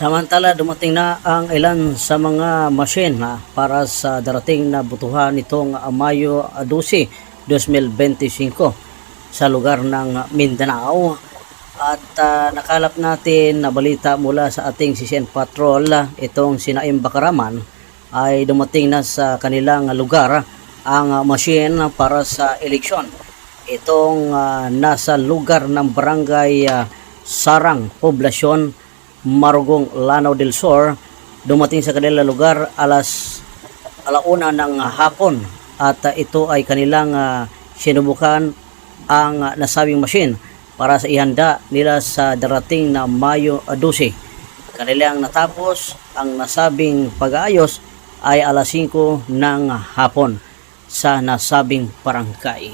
Samantala, dumating na ang ilan sa mga machine para sa darating na butuhan nitong Mayo 12, 2025 sa lugar ng Mindanao. At nakalap natin na balita mula sa ating CCN Patrol, itong Sinaim Bacaraman ay dumating na sa kanilang lugar ang machine para sa eleksyon. Itong nasa lugar ng barangay Sarang, Poblasyon Marugong, Lanao del Sur. Dumating sa kanilang lugar alauna ng hapon at ito ay kanilang sinubukan ang nasabing machine para sa ihanda nila sa darating na Mayo 12. Kanilang natapos ang nasabing pag-aayos ay alas 5 ng hapon sa nasabing barangay.